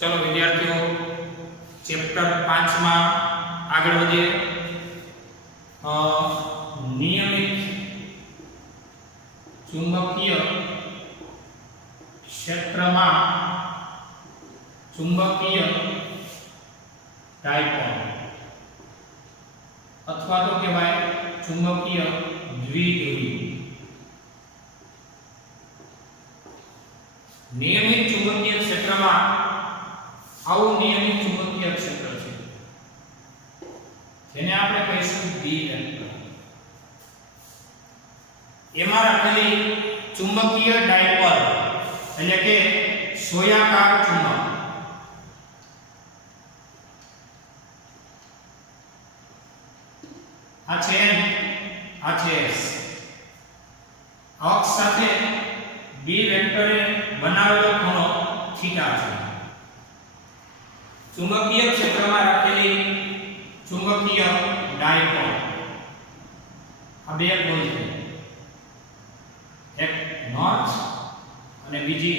चलो विद्यार्थियों चैप्टर 5 में आगे बढ़िए। नियमित चुंबकीय क्षेत्र में चुंबकीय डायपोल अथवा तो कहवाय चुंबकीय द्विध्रुवी। नियमित चुंबकीय क्षेत्र में આવું નિયમિત ચુંબકીય ક્ષેત્ર છે જેને આપણે કહીશું બી વેક્ટર। એમાં રાખેલી ચુંબકીય ડાયપોલ એટલે કે સોયાકાર ચુંબક આ છે N આ છે S અક્ષ સાથે બી વેક્ટરે બનાવેલો ખૂણો થીટા છે। चुंबकीय क्षेत्र में रखेली चुंबकीय डायपोल आ बे पोल छे, एक नॉर्थ અને બીજી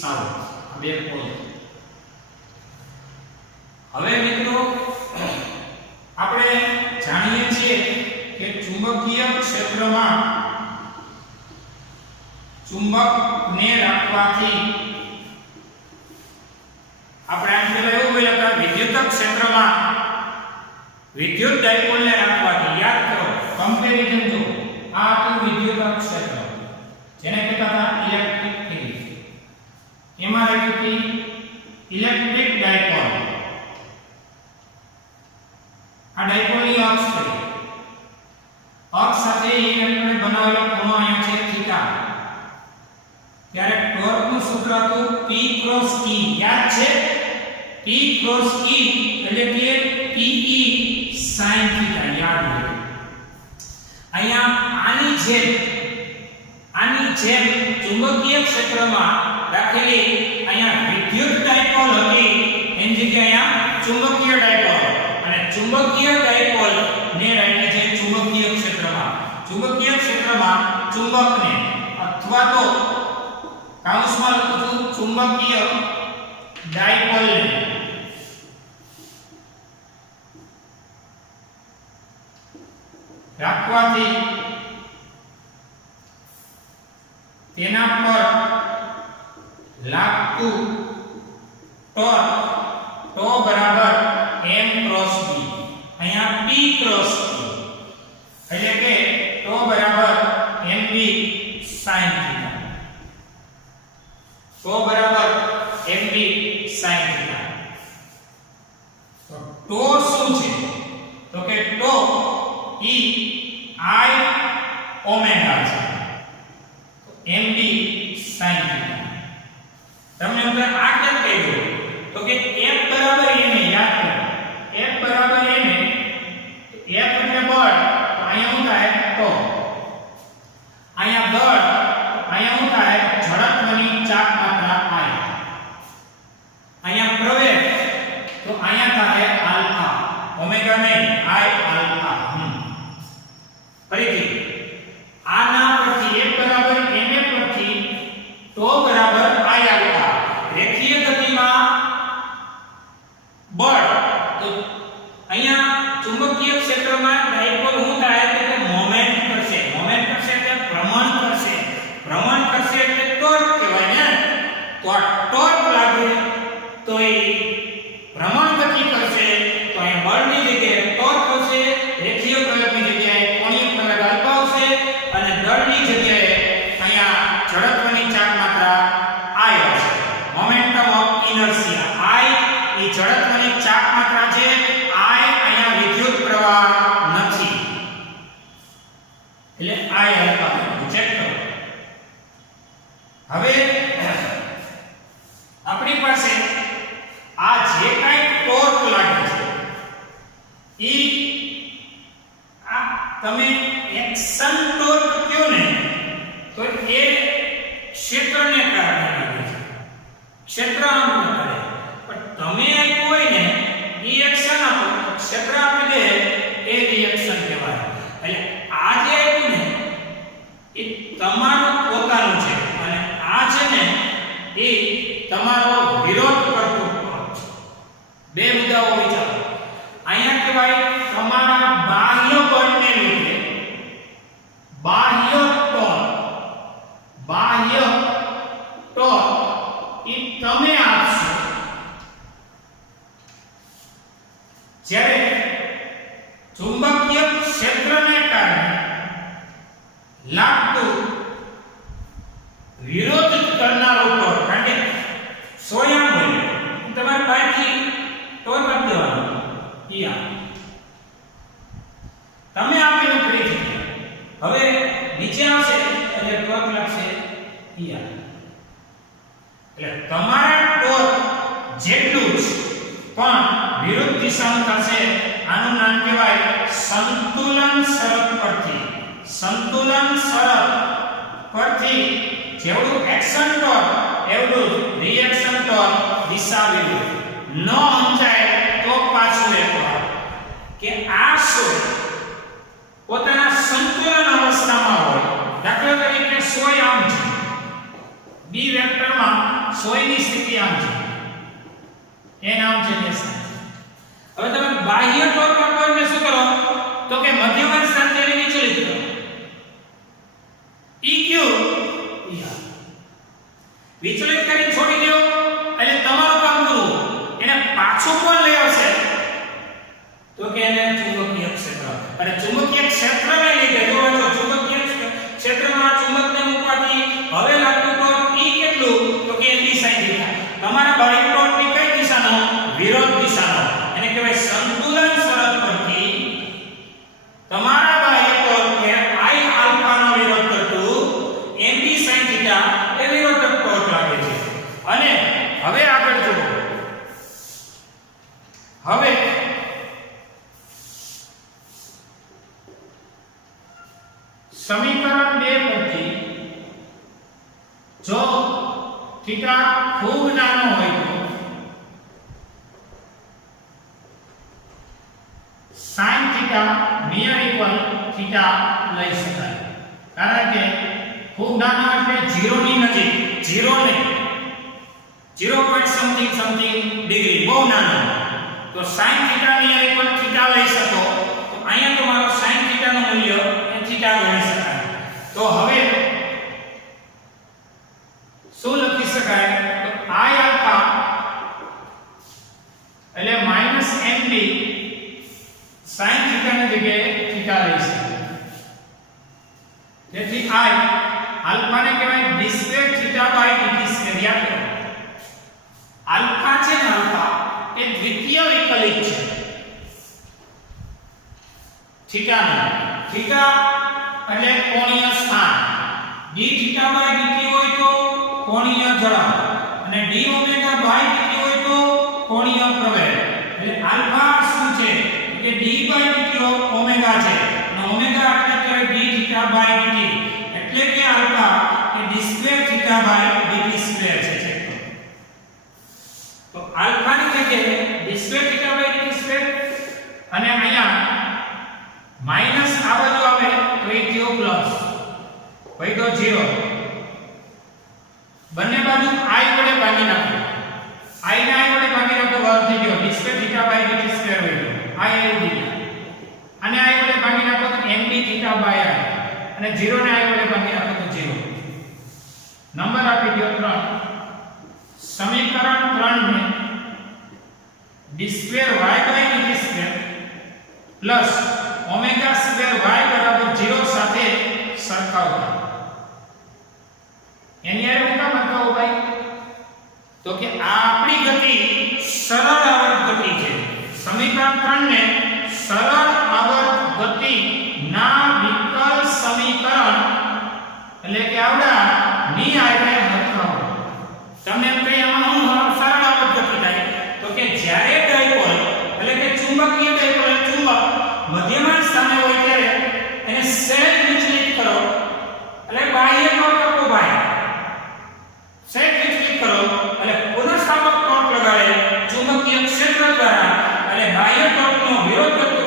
સાઉથ। આ બે પોલ છે। હવે મિત્રો આપણે જાણીએ છીએ કે ચુંબકીય ક્ષેત્રમાં ચુંબકને રાખવાથી આપણે આમ પેલા એવું બોલ્યા હતા વિદ્યુત ક્ષેત્રમાં વિદ્યુત ડાયપોલને રાખવાથી યાદ કરો કમ્પેરિઝન જો આ હતું વિદ્યુત ક્ષેત્ર જેને કહેતા હતા ઇલેક્ટ્રિક ફિલ્ડ। એમાં રાખી હતી ઇલેક્ટ્રિક ડાયપોલ। આ ડાયપોલની અક્ષ છે, અક્ષ સાથે ઇલેક્ટ્રોને બનાવેલો ખૂણો અહીંયા છે થીટા। ત્યારે ટોર્કનું સૂત્ર હતું P ક્રોસ E યાદ છે? P ક્રોસ E એટલે કે PE sin થીટા યાદ હોય। અહીંયા આની જેમ ચુંબકીય ક્ષેત્રમાં રાખેલી અહીંયા વિદ્યુત ડાયપોલ હતી એની જગ્યાએ અહીંયા ચુંબકીય ડાયપોલ અને ચુંબકીય ડાયપોલ ને રાખી છે ચુંબકીય ક્ષેત્રમાં। ચુંબકીય ક્ષેત્રમાં ચુંબકને અથવા તો કાઉન્સમાં લખું છું ચુંબકીય ડાયપોલને રાખવાથી તેના પર લાગતું ટોર્ક બરાબર m ક્રોસ b અહીંયા p ક્રોસ e એટલે કે બરાબર mb sin થીટા। બરાબર mb sin થીટા। તો શું છે? તો કે e I ઓમેગા છે mb sin થીટા। તમને અંદર આ કેમ કહ્યું? તો કે F બરાબર m યાદ કરો, F બરાબર m F એટલે બળ, તો અહીંયા શું થાય? તો અહીંયા બળ, અહીંયા શું થાય? ઝડપની ચાપ માત્રા I। અહીંયા પ્રવેગ, તો અહીંયા થાય આલ્ફા, ઓમેગા નહીં, I આલ્ફા। ફરીથી આના પરથી F બરાબર ma પરથી તો બરાબર I આલ્ફા। રેખીય ગતિમાં બળ, તો અહીંયા ચુંબકીય ક્ષેત્રમાં ડાયપોલ શું થાય કે મોમેન્ટ કરશે એટલે ભ્રમણ કરશે એટલે ટોર્ક કહેવાય ને। તો આ ટોર્ક લાગે તો એ ભ્રમણ ગતિ કરશે, તો અહીં બળની જગ્યાએ ટોર્ક હશે, રેખીય પ્રયોગની જગ્યાએ કોણીય પ્રયોગ આલ્ફા આવશે અને દળની જગ્યાએ અહીંયા ઝડપની ચાપ માત્રા I આવશે। મોમેન્ટમ ઓફ ઇનર્શિયા I એ ઝડપની ચાપ માત્રા છે। I અહીંયા વિદ્યુત પ્રવાહ નથી એટલે I આલ્ફા ચેક કરો। હવે આપણી પાસે આ જે કાંઈ ટોર્ક લાગે છે ઈ આ તમે એક્શન ટોર્ક કયો ને તો એ ક્ષેત્રને કારણે લાગે છે, ક્ષેત્ર આમ કરે, પણ તમે આપ્યું હોય ને ઈ એક્શન આપો ક્ષેત્ર આપી દે એ રિએક્શન કહેવાય। એટલે આ જે આપ્યું ને એ તમારું પોતાનું છે અને આ છે ને એ તમારો વિરોધ કરતું બે મુદ્દાઓ વિચારો. અહીંયા કહેવાય તમારા બાહ્ય બળને લીધે બાહ્ય ટોર્ક એ તમે આપશો, જ્યારે ચુંબકીય ક્ષેત્રને કારણે લાગતું વિરોધ કરનારો ટોર્ક, કારણ કે સોયા મળે તમારે બાયથી ટોર્ક આપી દેવાનો ઈયા તમે આપેલું ફ્રી થઈ ગયા. હવે નીચે આવશે એટલે ટોર્ક લાગશે ઈયા. એટલે તમારા ટોર્ક જેટલું જ પણ વિરુદ્ધ દિશામાં થશે. આનું નામ કહેવાય સંતુલન શરત પરથી. સંતુલન શરત પરથી જેવડું એક્શન ટોર્ક એવડું રિએક્શન ટોર્ક દિશા વિરુદ્ધ. ન સમજાય તો પાછું એકવાર કે આ શું પોતાના સંતુલન અવસ્થામાં હોય. દાખલા તરીકે 100 આમ છે, બી વેક્ટરમાં 100 ની સ્થિતિ આમ છે, એ નામ છે દિશા. હવે તમે બાહ્ય ટોર્ક આપો એટલે શું કરો તો કે મધ્યમાં સ્થાન તેને વિચલિત કરો. EQ વિચલિત કરી છોડી દો એટલે તમારું કામ પૂરું. એને પાછું કોણ લઈ આવશે તો કે એને ચુંબકીય ક્ષેત્ર. અને ચુંબકીય ક્ષેત્રને લીધે જો ચુંબકીય ક્ષેત્રમાં ચુંબકને મૂકવાથી હવે લાગતું ટોર્ક E કેટલું તો કે એની sin થીટા. તમારા બાહ્ય ટોર્કની કઈ દિશાનો વિરોધ દિશાનો. એને કહેવાય સંતુલન શરત પરથી તમારા બાહ્ય ટોર્કને I આલ્ફા નો વિરોધ કરતું mb sin થીટા એ વિરોધક ટોર્ક લાગે છે. અને હવે આગળ જુઓ. હવે સમીકરણ 2 પરથી જો થીટા ખૂબ નાનો હોય તો sin theta near equal theta લઈ શકાય. કારણ કે ખૂબ નાનો એટલે 0 ની નજીક, 0 ને 0. સમથિંગ ડિગ્રી બહુ નાનો તો sin theta near equal theta લઈ શકો. તો અહીંયા તમારો sin થીટા નું મૂલ્ય એ થીટા ગણી શકાય. તો હવે શું લખી શકાય તો I આલ્ફા એટલે -mb sin થીટા ની જગ્યાએ થીટા લઈ શકાય. તેથી I આલ્ફા ને કહેવાય d square theta by dt square. યાદ કરો આલ્ફા છે ને આલ્ફા એ દ્વિતીય વિકલિત છે થીટા નું. થીટા એટલે કોણીય સ્થાન. d થીટા બાય dt હોય તો કોણીય ઝડપ અને d ઓમેગા બાય dt હોય તો કોણીય પ્રવેગ. એટલે આલ્ફા શું છે કે d બાય dt ઓમેગા છે અને ઓમેગા એટલે કહેવાય d થીટા બાય dt. એટલે કે આલ્ફા એ d square theta by dt square છે. તો આલ્ફા ની જગ્યાએ d square theta by dt square અને અહીંયા માઈનસ આ બાજુ આવે તો એ થયો પ્લસ, ભાઈ તો 0. બંને બાજુ I વડે ભાગી નાખો. I ને I વડે ભાગી નાખો વર્ગ થઈ ગયો. d square theta by dt square હોય તો I એવું દીધું. અને I વડે ભાગી નાખો તો mb થીટા બાય I અને 0 ને I વડે ભાગી નાખો તો 0. નંબર આપી દો 3. સમીકરણ 3 ને d square y by dt square plus omega square y બરાબર 0 સાથે સરખાવતા. એની આરે હું કામ લખાવું ભાઈ તો કે આ આપણી ગતિ સરળ આવર્ત ગતિ છે. સમીકરણ 3 ને સરળ આવર્ત ગતિ ના વિકલ સમીકરણ એટલે કે આવડા ની આરે લખાવો. તમને એમ કહી આમાં હું સરળ આવર્ત ગતિ થાય તો કે જ્યારે ડાયપોલ એટલે કે ચુંબકીય ડાયપોલ ચુંબક મધ્યમાં સ્થાને હોય ત્યારે એને સહેજ વિચલિત કરો એટલે બાહ્ય ટોર્ક આપો ભાઈ. સહેજ વિચલિત કરો એટલે પુનઃસ્થાપક ટોર્ક લગાડે ચુંબકીય ક્ષેત્ર દ્વારા અને બાહ્ય ટોર્કનો વિરોધ કરતો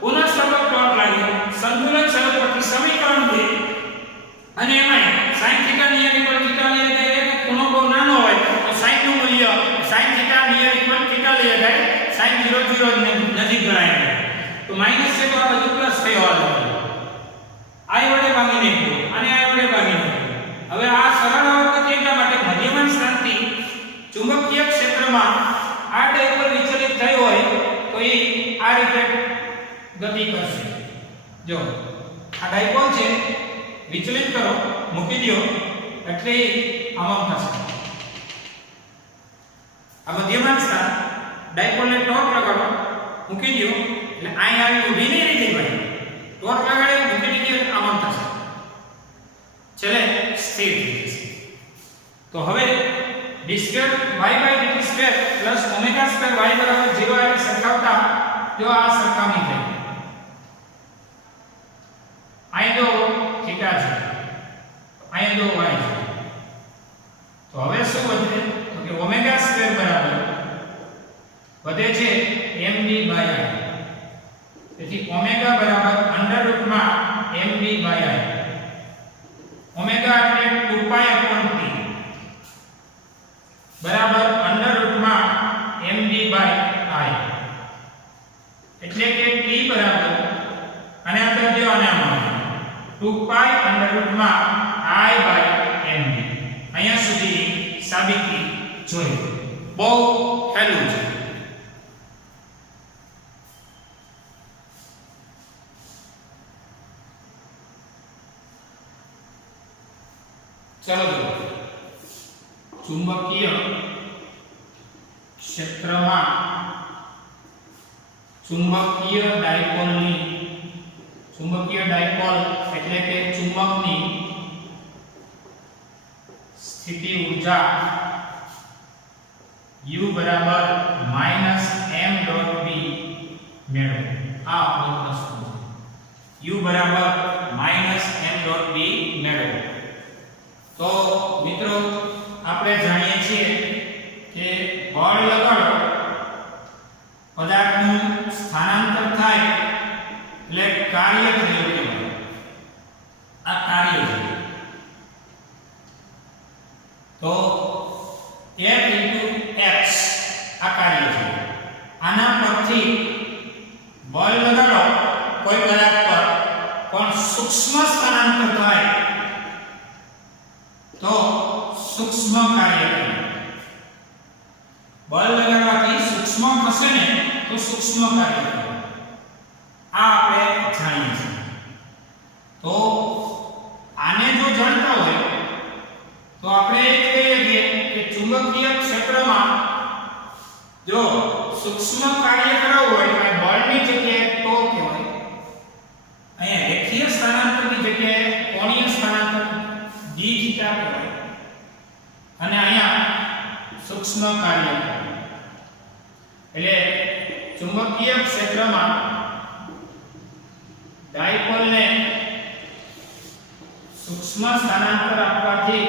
પુનઃસ્થાપક ટોર્ક લાગે. સંતુલન શરત પરથી સમીકરણ 2 અને એમાં sin theta near equal theta લઈ જાય. ખૂણો બહુ નાનો હોય તો sin નું મૂલ્ય sin theta near equal theta લઈ જાય ઝીરો નજીક ગણાય છે તો માઈનસ છે તો આ બધું પ્લસ થયો હાલો આ વડે ભાગી નાખ્યું અને આ વડે ભાગી નાખ્યું હવે આ સરળ અવકત એટલા માટે મધ્યમાન સ્થાનથી ચુંબકીય ક્ષેત્રમાં આ ડાયપોલ વિચલિત થયો હોય તો એ આ રીતે ગતિ કરશે જો આ ડાયપોલ છે વિચલિત કરો મૂકી દો એટલે આમ થશે આ મધ્યમાન સ્થાન ડાયપોલને ટોર્ક લગાડો મૂકી દો એટલે અહીં આવી ઊભી નહીં રહી ભાઈ ટોર્ક લગાડે મૂકી દીધી એટલે આમ થશે ચલે સ્થિર થઈ જશે તો હવે d square y dt square plus omega square y બરાબર 0 આવે સરખાવતા જો આ સરખામણી થઈ અહીં જો થીટા છે અહીં જો y છે તો હવે શું વધે તો કે ઓમેગા સ્ક્વેર બરાબર વધે છે md/i તેથી ઓમેગા બરાબર અંડર રૂટમાં md/i ઓમેગા એટલે 2π / t બરાબર અંડર રૂટમાં md/i એટલે કે t બરાબર અને આ તરફ જો આને આમ 2π અંડર રૂટમાં i/md અહીંયા સુધી સાબિતી જોઈ બહુ સહેલું છે ચલો ચુંબકીય ક્ષેત્રમાં ચુંબકીય ડાયપોલ એટલે કે ચુંબકની સ્થિતિ ઊર્જા u બરાબર -m.b મેળવો આ આપણો પ્રશ્ન છે u બરાબર -m.b મેળવો તો મિત્રો આપણે જાણીએ છીએ કે બળ લગાડો પદાર્થનું સ્થાનાંતર થાય એટલે કાર્ય થયું કહેવાય આ કાર્ય છે તો F * x આ કાર્ય છે આના પરથી બળ લગાડો કોઈ પદાર્થ પર પણ સૂક્ષ્મ સ્થાનાંતર થાય તો સૂક્ષ્મ કાર્ય કરે બળ લગાડવાથી સૂક્ષ્મ થશે ને તો સૂક્ષ્મ કાર્ય કરે આ આપણે જાણીએ છીએ તો આને જો જાણતા હોય તો આપણે એ કહીએ કે ચુંબકીય ક્ષેત્રમાં જો સૂક્ષ્મ કાર્ય કરવું હોય તો બળની જગ્યાએ ટો કહેવાય અહીંયા રેખીય સ્થાનાંતરની જગ્યાએ કોણીય સ્થાનાંતર d થીટા કહેવાય અને અહીંયા સૂક્ષ્મ કાર્ય એટલે ચુંબકીય ક્ષેત્રમાં ડાયપોલને સૂક્ષ્મ સ્થાનાંતર આપવાથી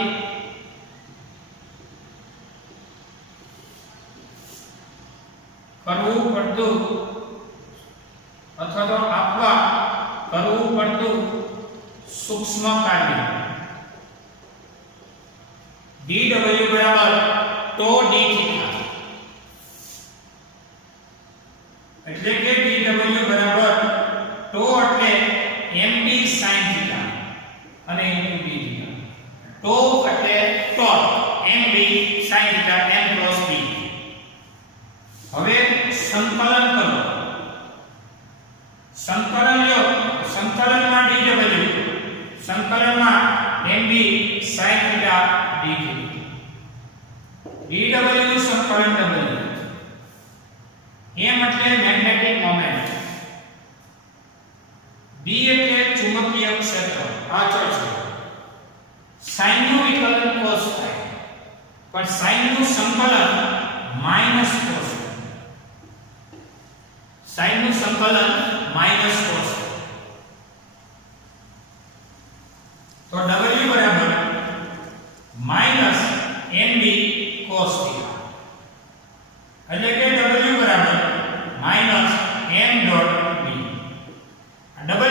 કરવું પડતું અથવા તો આપવા કરવું પડતું સૂક્ષ્મ કાર્ય dw બરાબર τ d થીટા એટલે કે dw બરાબર τ એટલે md sin થીટા અને d થીટા τ એટલે torque md sin theta m cross b હવે સંકલન કરો સંકલન લો સંકલનમાં dw સંકલનમાં mb sin theta d theta dw સંકલન w m એટલે મેગ્નેટિક મોમેન્ટ b એટલે ચુંબકીય ક્ષેત્ર અચળ છે sin નું વિકલન cos થાય પણ sin નું સંકલન માઈનસ cos sin નું સંકલન માઈનસ cos તો w બરાબર માઈનસ mb cos થીટા એટલે કે w બરાબર minus m dot b w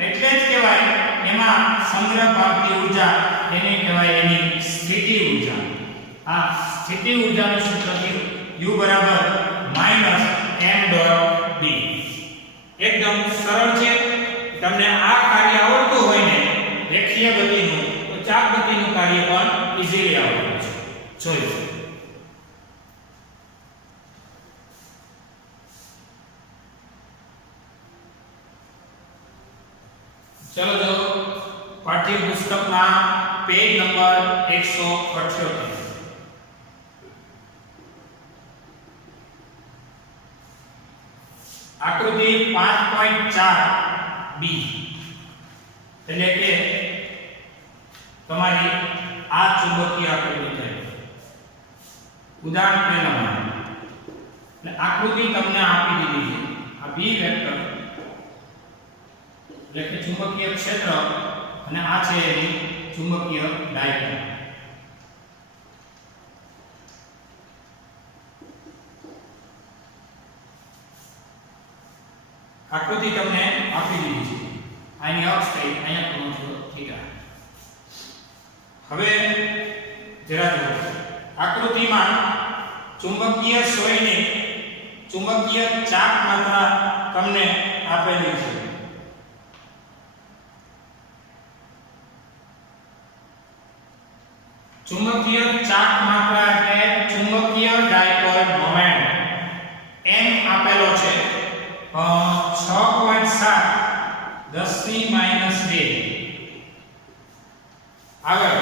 એટલે જ કહેવાય એમાં સંગ્રહ પામતી ઊર્જા એને કહેવાય એની સ્થિતિ ઊર્જા આ સ્થિતિ ઊર્જાનું સૂત્ર છે u બરાબર માઈનસ m ડોટ b. એકદમ સરળ છે. તમને આ કાર્ય આવડતું હોય ને રેખીય ગતિનું, તો ચાપ ગતિનું કાર્ય પણ ઈઝીલી આવડે છે. જોઈશું. चलो जो पाठ्य पुस्तक में पेज नंबर 178 आकृति 5.4 बी એટલે કે તમારી આ ચુંબકીય આકૃતિ છે. ઉદાહરણ પહેલામાં એટલે આકૃતિ તમને આપી દીધી છે. આ બી વેક્ટર એટલે કે ચુંબકીય ક્ષેત્ર અને આ છે એની ચુંબકીય ડાયપોલ. આકૃતિ તમને આપી દીધી છે. આની અક્ષ થઈ અહીંયા કોણ છે થીટા. હવે જરા જુઓ આકૃતિમાં ચુંબકીય સોયની ચુંબકીય ચાપ માત્રા તમને આપેલી છે. चुंबकीय चाक मात्रा એટલે चुंबकीय डायपोल मोमेंट m આપેલો છે 6.7 10⁻². આગળ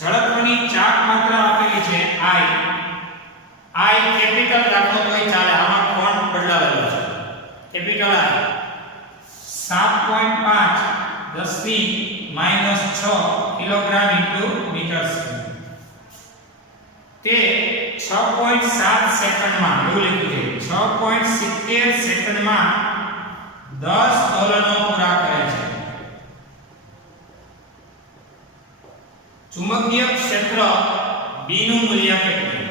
ઝડપની ચાક માત્રા આપેલી છે i કેપિટલ રાખો તોય ચાલે. આમાં કોણ બદલાવેલો છે capital i 7.5 10⁻6 kilogram into metre square. તે 6.7 સેકન્ડમાં એવું લખ્યું છે 6.70 સેકન્ડમાં 10 દોલનો પૂરા કરે છે. ચુંબકીય ક્ષેત્ર B નું મૂલ્ય કેટલું?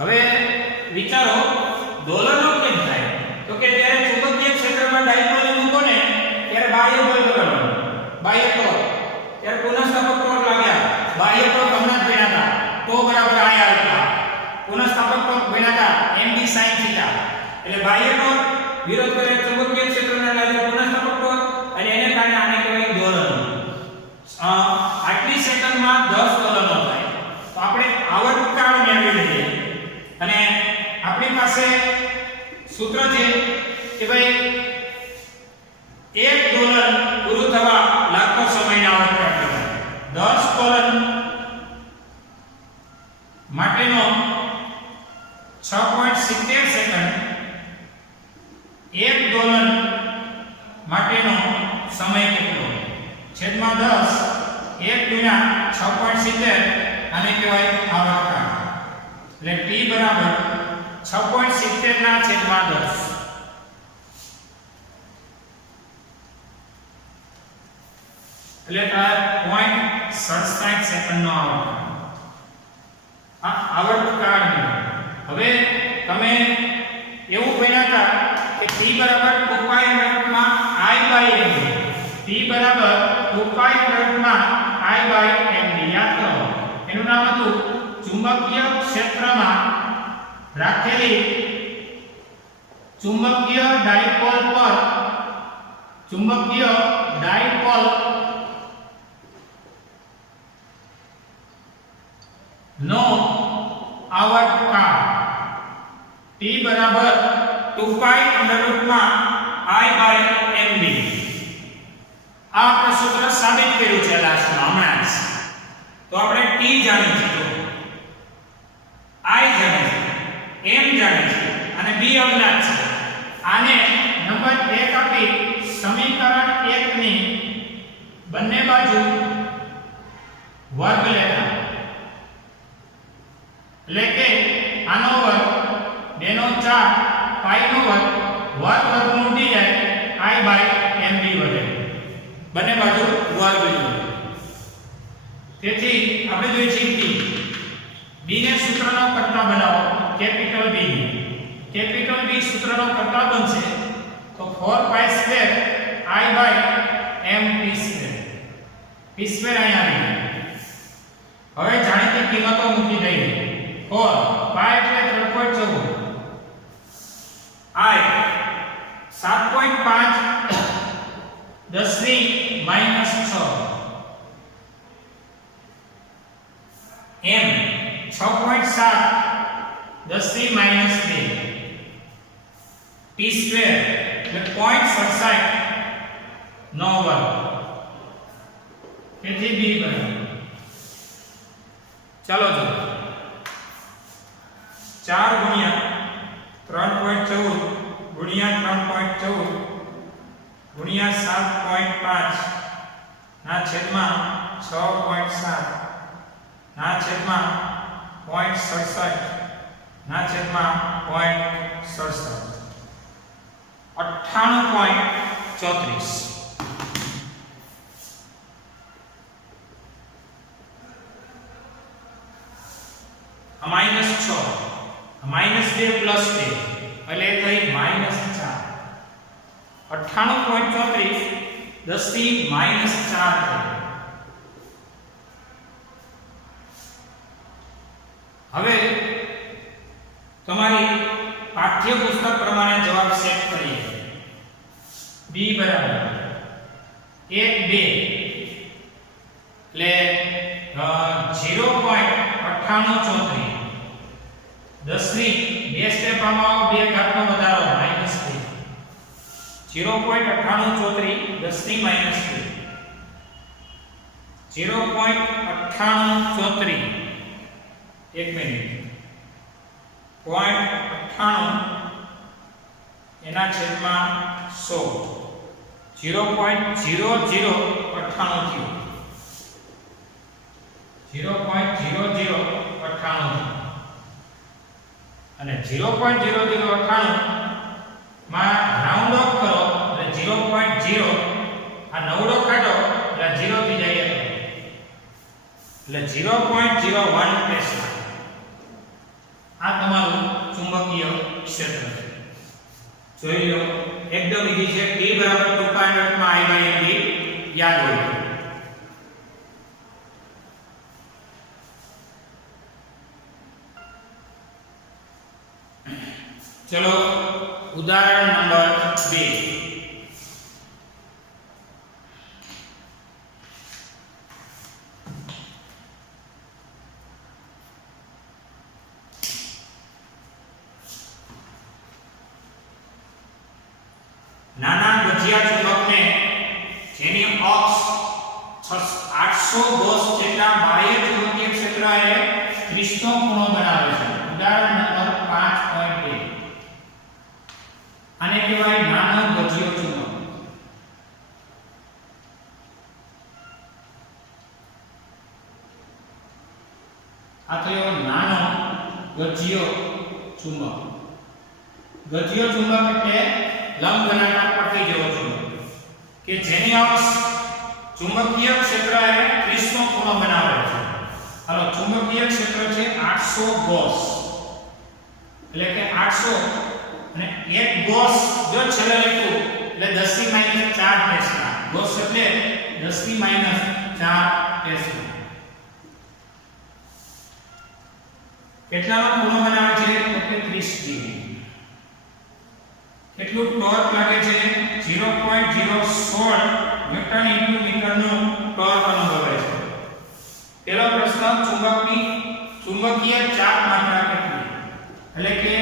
હવે વિચારો દોલનો કેમ થાય? તો કે જ્યારે ચુંબકીય ક્ષેત્રમાં ડાયપોલ મૂકો ને ત્યારે બાહ્ય બળ લગાડવાનું. બાહ્ય ટોર્ક ત્યારે પુનઃસ્થાપક ટોર્ક લાગ્યા. બાહ્ય ટોર્ક હમણાં જ ભણ્યા હતા. તો બરાબર I આલ્ફા. પુનઃસ્થાપક ટોર્ક ભણ્યા હતા mb sin થીટા. એટલે બાહ્ય ટોર્ક વિરોધ કરે ચુંબકીય ક્ષેત્રના લાગે પુનઃસ્થાપક ટોર્ક અને એને કારણે આને કહેવાય દોલન. આટલી સેકન્ડમાં 10 દોલનો થાય. તો આપણે આવર્તકાળ મેળવી લઈએ અને આપણી પાસે સૂત્ર છે કે ભાઈ એક દોલન પૂરું થવા લાખો સમયનો આવર્તકાળ કહેવાય. 10 દોલન માટેનો 6.70 સેકન્ડ, એક દોલન માટેનો સમય કેટલો? છેદમાં 10 1 ગુણ્યા 6.70 આને કહેવાય આવર્તકાળ. એટલે t બરાબર 6.70 ના છેદમાં 10 એટલે 0.67 સેકન્ડનો આવર્તકાળ. આ આવર્તકાળ. હવે તમે એવું ભણ્યા હતા કે t બરાબર 2π માં I/mv. t બરાબર 2π માં I/mv યાદ કરો. એનું નામ હતું ચુંબકીય ક્ષેત્રમાં રાખેલી ચુંબકીય ડાયપોલ પર ચુંબકીય ડાયપોલ નો આવર્તકાળ t બરાબર 2π માં I/mv. આ આપણે સૂત્ર સાબિત કર્યું છે લાસ્ટમાં હમણાં જ. તો આપણે t જાણીએ છીએ, તો I જાણીએ છીએ, m જાણીએ છીએ અને b અજ્ઞાત છે. આને નંબર 1 આપી સમીકરણ 1 ની બંને બાજુ વર્ગ લેતા. એટલે કે આનો વર્ગ 2 નો 4 પાઈ નો વર્ગ વર્ગમૂળ ઉડી જાય I/mv વધે. બંને બાજુ વર્ગ લો. તેથી આપણે જોઈએ છીએ t. b ને સૂત્રનો કર્તા બનાવો કેપિટલ b. કેપિટલ b સૂત્રનો કર્તા બનશે તો 4π² I/mp². p² અહીંયા આવી. હવે જાણીતી કિંમતો મૂકી દઈએ. 4 પાઈ એટલે 3.14 I 7.5 10 ની -6 M 6.7 10 ની -2 T સ્ક્વેર એટલે 0.67 નો વર્ગ તેથી B બરાબર ચાલો જો 4 ગુણ્યા 3.14 ગુણ્યા 3.14 ગુણ્યા 7.5 ના છેદમાં 6.7 ના છેદમાં 0.67 ના છેદમાં 0.67 98.34 -6 -2 + 2 એટલે થઈ -4 98.34 10 થી -4 થઈ હવે તમારી પાઠ્યપુસ્તક પ્રમાણે જવાબ સેટ કરીએ B બરાબર 1 2 એટલે 0.9834 10 ની 2 સ્ટેપ આમાં 2 ઘાતનો વધારો -3 0.9834 10 ની -3 0.9834 એક મિનિટ 0.98 એના છેદમાં 100 0.0098 થયું 0.0098 અને 0.0098 માં રાઉન્ડ ઓફ કરો એટલે 0.0 આ નવડો કાઢો એટલે 0 થઈ જાય એટલે 0.01 ટેસ્લા આ તમારું ચુંબકીય ક્ષેત્ર છે જોઈ લો એકદમ ઈઝી છે T બરાબર 2.8 માં I/MB યાદ હોય चलो उदाहरण नंबर 2 नाना गठिया चुंबकने जेनी अक्ष 800 ગોસ જેટલા બાહ્ય ચુંબકીય ક્ષેત્રએ 30 નો ખૂણો બનાવે છે ઉદાહરણ નંબર 5.2 આને કહેવાય નાનો ગઠિયો ચુંબક આ થયો નાનો ગઠિયો ચુંબક ગઠિયો ચુંબક એટલે લંબઘનાકાર પટ્ટી જેવો ચુંબક કે જેની અક્ષ ચુંબકીય ક્ષેત્રએ 30 નો ખૂણો બનાવે છે હાલો ચુંબકીય ક્ષેત્ર છે 800 ગોસ એટલે કે 800 અને એક ગોસ જો છેલ્લે લખ્યું એટલે 10 ની -4 ટેસ્લા ગોસ એટલે 10 ની -4 ટેસ્લા કેટલાનો ખૂણો બનાવે છે તો કે 30 ડિગ્રી કેટલું ટોર્ક લાગે છે 0.016 ન્યૂટન * મીટરનું ટોર્ક અનુભવે છે પહેલો પ્રશ્ન ચુંબકીય ચાપ માત્રા કેટલી એટલે કે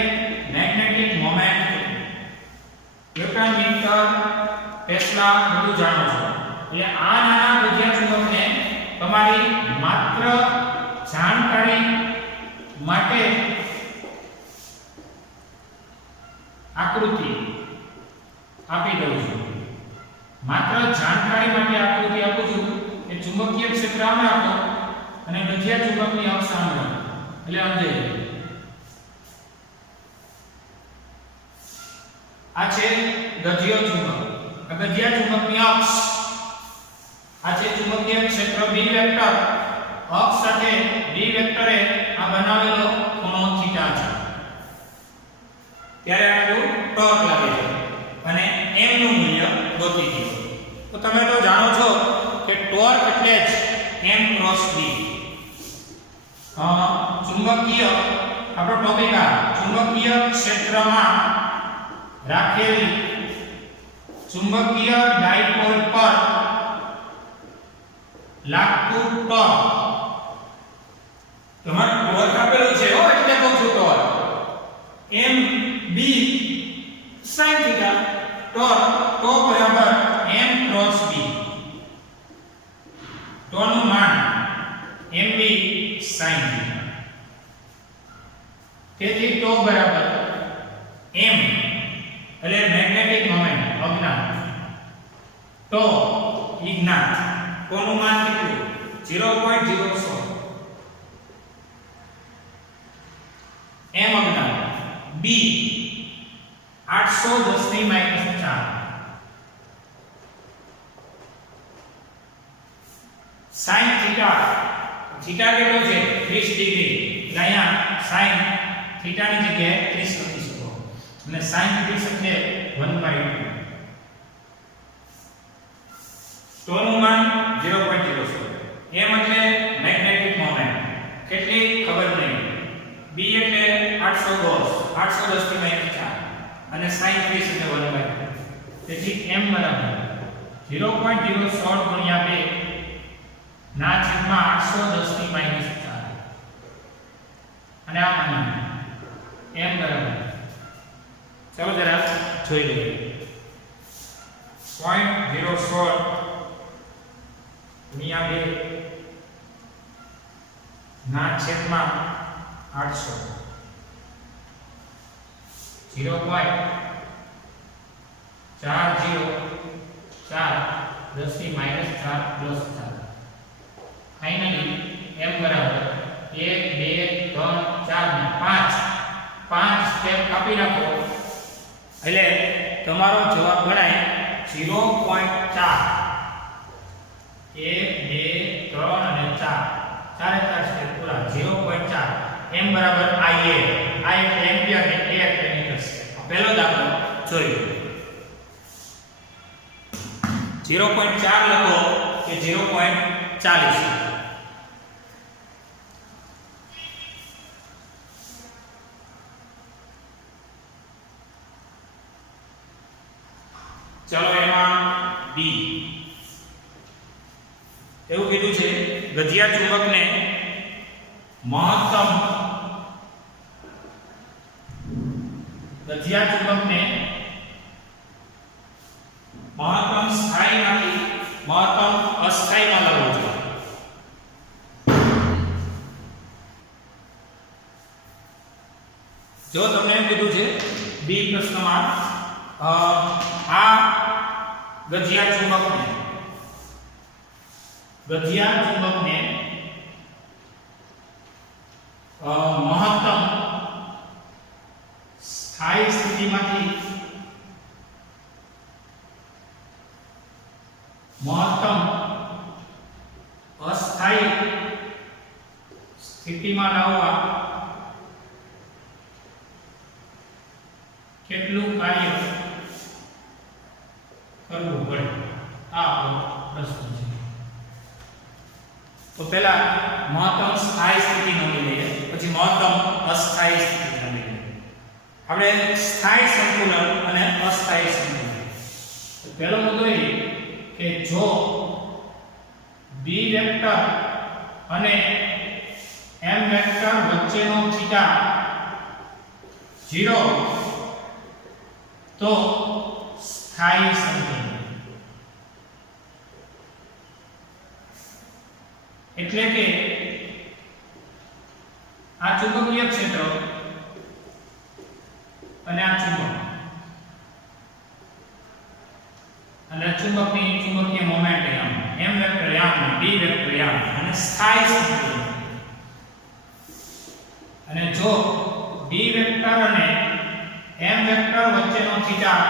magnetic moment newton metre tesla બધું જાણો છો એટલે આ નાના ગઠિયા ચુંબકને તમારી માત્ર જાણકારી માટે આકૃતિ આપી દઉં છું માત્ર જાણકારી માટે આકૃતિ આપું છું કે ચુંબકીય ક્ષેત્ર આમાં આપો અને ગઠિયા ચુંબકની અક્ષ સામે રાખો એટલે સમજાય આ છે ગઠિયો ચુંબક આ ગઠિયા ચુંબકની અક્ષ આ છે ચુંબકીય ક્ષેત્ર B વેક્ટર અક્ષ સાથે B વેક્ટરે આ બનાવેલો ખૂણો થીટા છે ત્યારે આપણું ટોર્ક લાગે છે અને m નું મૂલ્ય ગોતી દીધું તો તમે તો જાણો છો કે ટોર્ક એટલે જ m × d ચુંબકીય આપણો ટોપિક આ ચુંબકીય ક્ષેત્રમાં રાખેલી ચુંબકીય ડાયપોલ પર લાગતું ટોર્ક તમારે ટોર્ક આપેલું છે હો એટલે કહું છું torque m b sin theta torque ટો બરાબર m ક્રોસ b ટોનું માન mb sin થીટા તેથી ટો બરાબર m એટલે મેગ્નેટિક મોમેન્ટ અજ્ઞાત ટો જ્ઞાત કોનું માન કેટલું 0.06 m અજ્ઞાત b 810 ની -4 sin થીટા થીટા કેટલો છે 30 ડિગ્રી એટલે અહીંયા sin થીટા ની જગ્યાએ 30 લખી શકો અને sin 30 એટલે 1/2 ટોનું માન 0.06 m એટલે મેગ્નેટિક મોમેન્ટ કેટલી ખબર નહીં b એટલે 810 ની -4 અને sin 30 એટલે 1/2 તેથી m બરાબર 0.016 ગુણ્યા 2 ના છેદમાં 810 ની -4 અને આ માન m બરાબર ચલો જરા જોઈ લઈએ 0.016 ગુણ્યા 2 ના છેદમાં 800 0.404 10 ની -4 પ્લસ 4 ફાઇનલી m બરાબર 1 2 3 4 ને 5 સ્ટેપ કાપી નાખો એટલે તમારો જવાબ ગણાય 0.4 1 2 3 અને 4 સ્ટેપ પૂરા 0.4 m બરાબર ia I એટલે એમ્પિયર ને a એટલે મીટર છે પહેલો દાખલો જોઈ 0.4 લખો કે 0.40 ચલો એમાં b એવું કીધું છે ગજિયા ચુંબકને મહત્તમ મહત્તમ સ્થાયીમાંથી મહત્તમ અસ્થાયીમાં લાવવો જોઈએ જો તમને એમ કીધું છે બી પ્રશ્નમાં આ ગજિયા ચુંબકને મહત્તમ સ્થાયી સ્થિતિમાંથી મહત્તમ અસ્થાયી સ્થિતિમાં લાવવા કેટલું કાર્ય કરવું પડે આ પ્રશ્ન છે તો પહેલા મહત્તમ સ્થાયી સ્થિતિ નોંધી લઈએ પછી મહત્તમ અસ્થાયી સ્થિતિ નોંધી લઈએ આપણે સ્થાયી સંતુલન અને અસ્થાયી સંતુલન તો પહેલો મુદ્દો એ કે જો b વેક્ટર અને m વેક્ટર વચ્ચેનો થીટા 0 તો સ્થાયી સંતુલન એટલે કે આ ચુંબકીય ક્ષેત્ર અને આ ચુંબક અને ચુંબકની ચુંબકીય મોમેન્ટ m વેક્ટર આમ b વેક્ટર આમ અને સ્થાયી સંતુલન અને જો b વેક્ટર અને m વેક્ટર વચ્ચેનો થીટા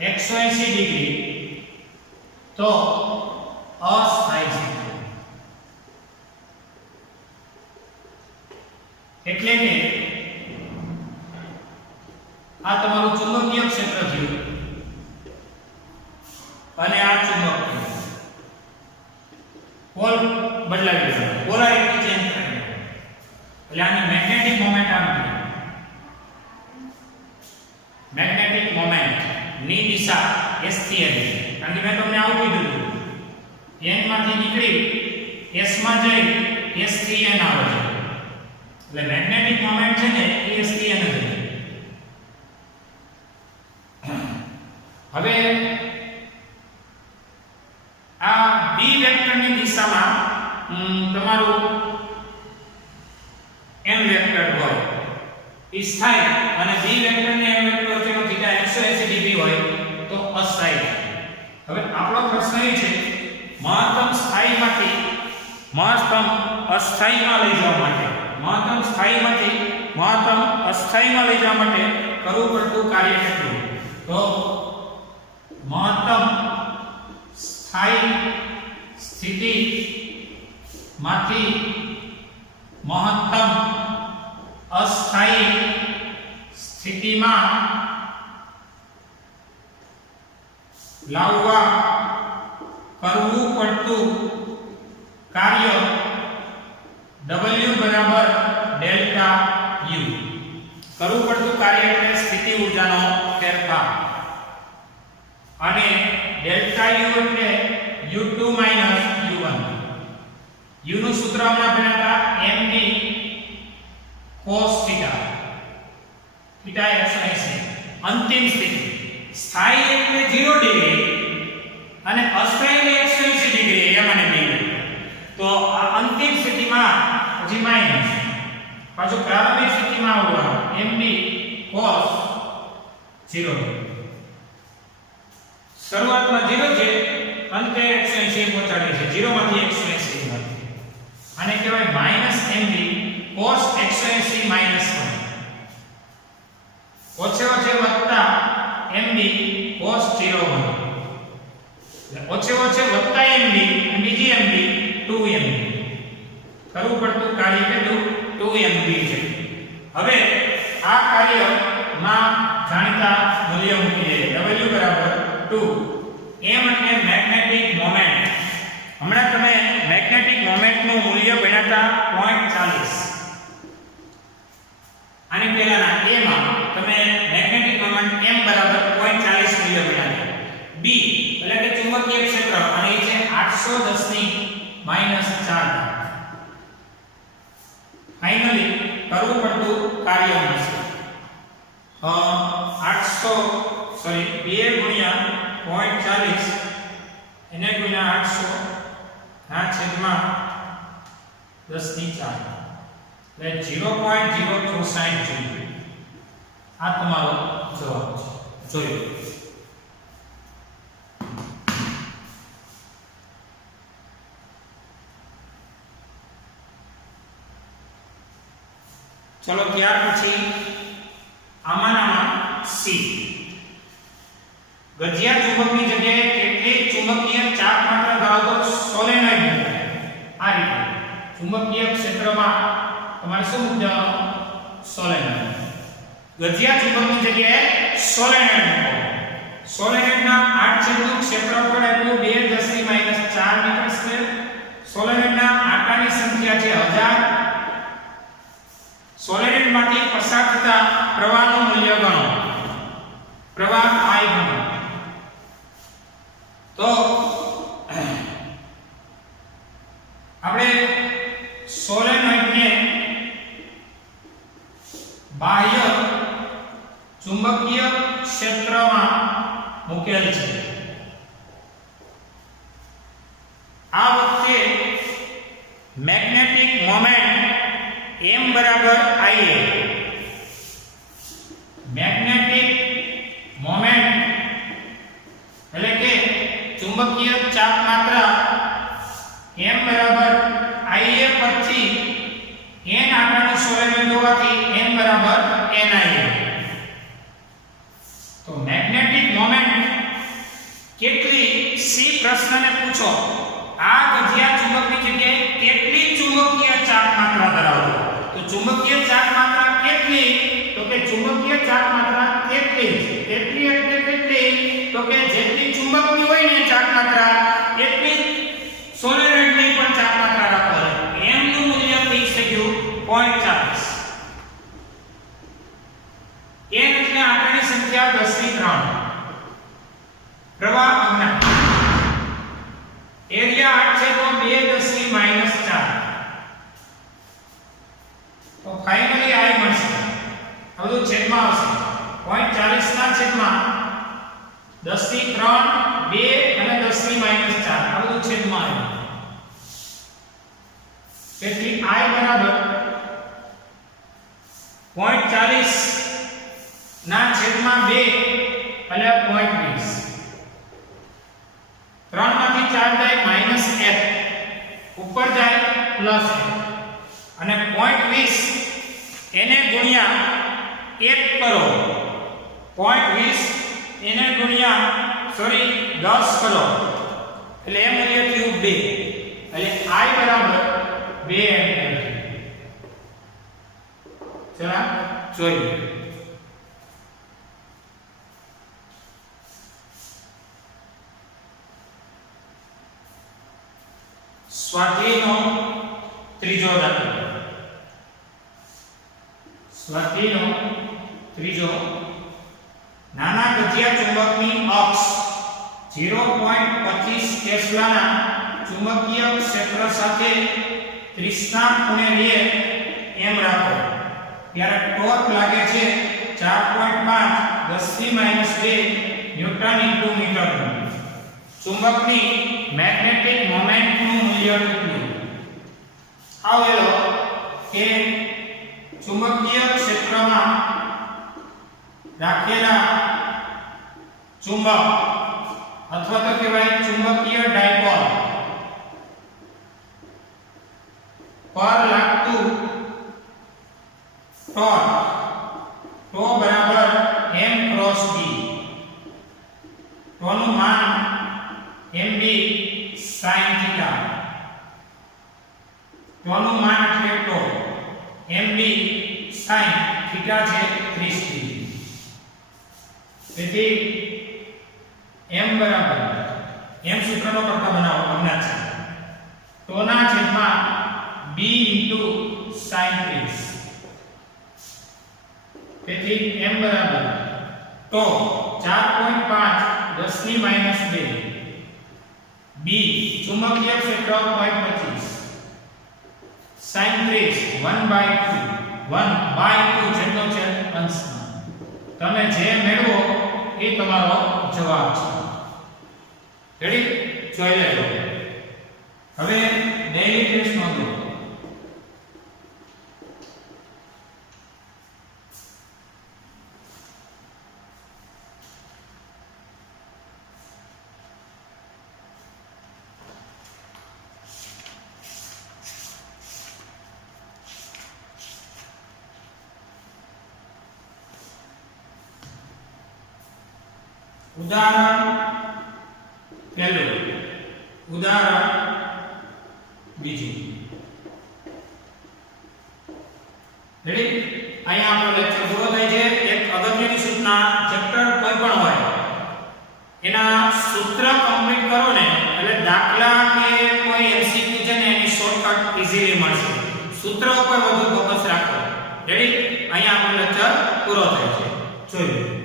180 ડિગ્રી તો અસ્થાયી સંતુલન એટલે કે આ તમારું ચુંબકીય ક્ષેત્ર થયું અને આ ચુંબક પોલ બદલાવી દેવાનો પોલારિટી ચેન્જ કરી એટલે આની મેગ્નેટિક મોમેન્ટ આમ છે. મેગ્નેટિક મોમેન્ટ ની દિશા s થી n. કારણ કે મેં તમને આવું કીધું હતું, n માંથી નીકળી s માં જઈ s થી n આવે છે. એટલે મેગ્નેટિક મોમેન્ટ છે ને એ s થી n છે. હવે આ b વેક્ટરની દિશામાં તમારું m વેક્ટર હોય એ સ્થાયી અને b વેક્ટરની m વેક્ટર વચ્ચેનો થીટા 180 ડિગ્રી હોય તો અસ્થાયી. હવે આપણો પ્રશ્ન એ છે મહત્તમ સ્થાયીમાંથી મહત્તમ અસ્થાયીમાં લઈ જવા માટે, મહત્તમ સ્થાયીમાંથી મહત્તમ અસ્થાયીમાં લઈ જવા માટે કરવું પડતું કાર્ય કેટલું? તો મહત્તમ સ્થાયી સ્થિતિમાંથી મહત્તમ અસ્થાયી સ્થિતિમાં લાવવા કરવું પડતું કાર્ય W બરાબર ડેલ્ટા U. કરવું પડતું કાર્ય એટલે સ્થિતિ ઊર્જાનો ફેરફાર અને ડેલ્ટા U એટલે U2 U1. U નું સૂત્ર હમણાં ભણ્યા હતા md cos થીટા. થીટા 180 અંતિમ સ્થિતિ. સ્થાયી એટલે 0 ડિગ્રી અને અસ્થાયી એટલે 180 ડિગ્રી એમ અને ડિગ્રી. તો આ અંતિમ સ્થિતિમાં પછી માઈનસ, પાછું પ્રારંભિક સ્થિતિમાં આવવા md cos 0. શરૂઆતમાં 0 છે, અંતે 180 પહોંચાડે છે. 0 માંથી 180 માંથી આને કહેવાય -mb cos 180 -1. ઓછે ઓછે વત્તા mb cos 0 ઓછે ઓછે વત્તા mb અને બીજી mb 2mb. કરવું પડતું કાર્ય કેટલું? 2mb છે. હવે આ કાર્યમાં જાણીતા મૂલ્ય મૂકીએ. w બરાબર 2. m એટલે મેગ્નેટિક મોમેન્ટ. હમણાં તમે મેગ્નેટિક મોમેન્ટનું મૂલ્ય ભણ્યા હતા 0.40. આની પહેલાના a માં તમે મેગ્નેટિક મોમેન્ટ m બરાબર 0.40 મૂલ્ય ભણ્યા. b એટલે કે ચુંબકીય ક્ષેત્ર અને એ છે 810 ની -4. ફાઇનલી કરવું પડતું કાર્ય મળશે 2 ગુણ્યા 0.40 એને ગુણ્યા 800 ના છેદમાં 10 ની 4 એટલે 0.064 જોઈએ. આ તમારો જવાબ છે. જોયો. ચલો ત્યાર પછી આમાંનામાં સી. ગજિયા ચુંબકની જગ્યાએ કેટલી ચુંબકીય ચાપ માત્રા ધરાવતો સોલેનોઇડ મૂકાય? આ રીતે ચુંબકીય ક્ષેત્રમાં તમારે શું મૂકવાનું? સોલેનોઇડ. ગજિયા ચુંબકની જગ્યાએ સોલેનોઇડ મૂકો. સોલેનોઇડના 8 છેદનું ક્ષેત્રફળ આપ્યું 2 × 10⁻⁴ મીટર સ્ક્વેર. સોલેનોઇડના આંટાની સંખ્યા છે 1000. સોલેનોઇડમાંથી પસાર થતા પ્રવાહનું મૂલ્ય ગણો. પ્રવાહ I ગણો. તો આપણે સોલેનોઇડને બાહ્ય ચુંબકીય ક્ષેત્રમાં મૂકેલ છે. આ વખતે મેગ્નેટિક મોમેન્ટ m બરાબર IA. મેગ્નેટિક મોમેન્ટ એટલે કે ચુંબકીય ચાપ માત્રા m બરાબર IA પરથી n આકારનું સોલેનોઇડ હોવાથી m બરાબર NIA. તો મેગ્નેટિક મોમેન્ટ કેટલી સી પ્રશ્નને પૂછો. આ ગજિયા ચુંબકની જગ્યાએ કેટલી ચુંબકીય ચાપ માત્રા ધરાવતો? તો ચુંબકીય ચાપ માત્રા કેટલી? તો કે ચુંબકીય ચાપ માત્રા કેટલી એટલે કેટલી? તો કે જેટલી ચુંબકની હોય ને ચાપ માત્રા એટલી સોલેનોઇડની પણ ચાપ માત્રા રાખો. m નું મૂલ્ય ફિક્સ થઈ ગયું 0.4. તેથી I બરાબર 0.40 ના છેદમાં 2 એટલે 0.20. 3 માંથી 4 જાય -f, ઉપર જાય +f, અને 0.20 એને ગુણ્યા 1 કરો, 0.20 એને ગુણ્યા 10 કરો, એટલે એ મૂલ્ય થયું 2. એટલે I બરાબર 2 એમ્પિયર. ચલા જોઈએ. સ્વાધ્યાયનો ત્રીજો દાખલો. સ્વાધ્યાયનો ત્રીજો. નાના ગજિયા ચુંબકની અક્ષ 0.25 ટેસ્લાના ચુંબકીય ક્ષેત્ર સાથે 30 ના ખૂણે રહે એમ રાખો. ત્યારે ટોર્ક લાગે છે 4.5 10⁻² ન્યૂટન ઇન્ટુ મીટર. ચુંબકની મેગ્નેટિક મોમેન્ટનું મૂલ્ય કેટલું? આવેલો કે ચુંબકીય ક્ષેત્રમાં રાખેલા ચુંબક અથવા તો કહેવાય ચુંબકીય ડાયપોલ પર લાગતું ટોર્ક બરાબર m ક્રોસ b. ટોનું માન mb sin થીટા. ટોનું માન એટલે ટો, mb sin થીટા છે 30 ડિગ્રી. તેથી m બરાબર m સૂત્રનો કરતા બનાવો અજ્ઞાત છે. ટોના છેદમાં b sin 30. તેથી m બરાબર તો 4.5 10⁻². b ચુંબકીય ક્ષેત્ર 0.25 sin 30 1/2 જેટલો છે અંશમાં. તમે જે મેળવો એ તમારો જવાબ છે. રેડી? જોઈ લેજો. હવે ડેઈલી ટેસ્ટ નોંધો. ઉદાહરણ પહેલું, ઉદાહરણ બીજું. રેડી? અહીંયા આપણો લેક્ચર પૂરો થાય છે. એક અગત્યની સૂચના, ચેપ્ટર કોઈ પણ હોય એના સૂત્ર કમ્પ્લીટ કરો ને એટલે દાખલા કે કોઈ એમસીક્યુ છે ને એની શોર્ટકટ ઈઝીલી મળશે. સૂત્ર ઉપર વધુ ફોકસ રાખો. રેડી? અહીંયા આપણો લેક્ચર પૂરો થાય છે. જોઈએ.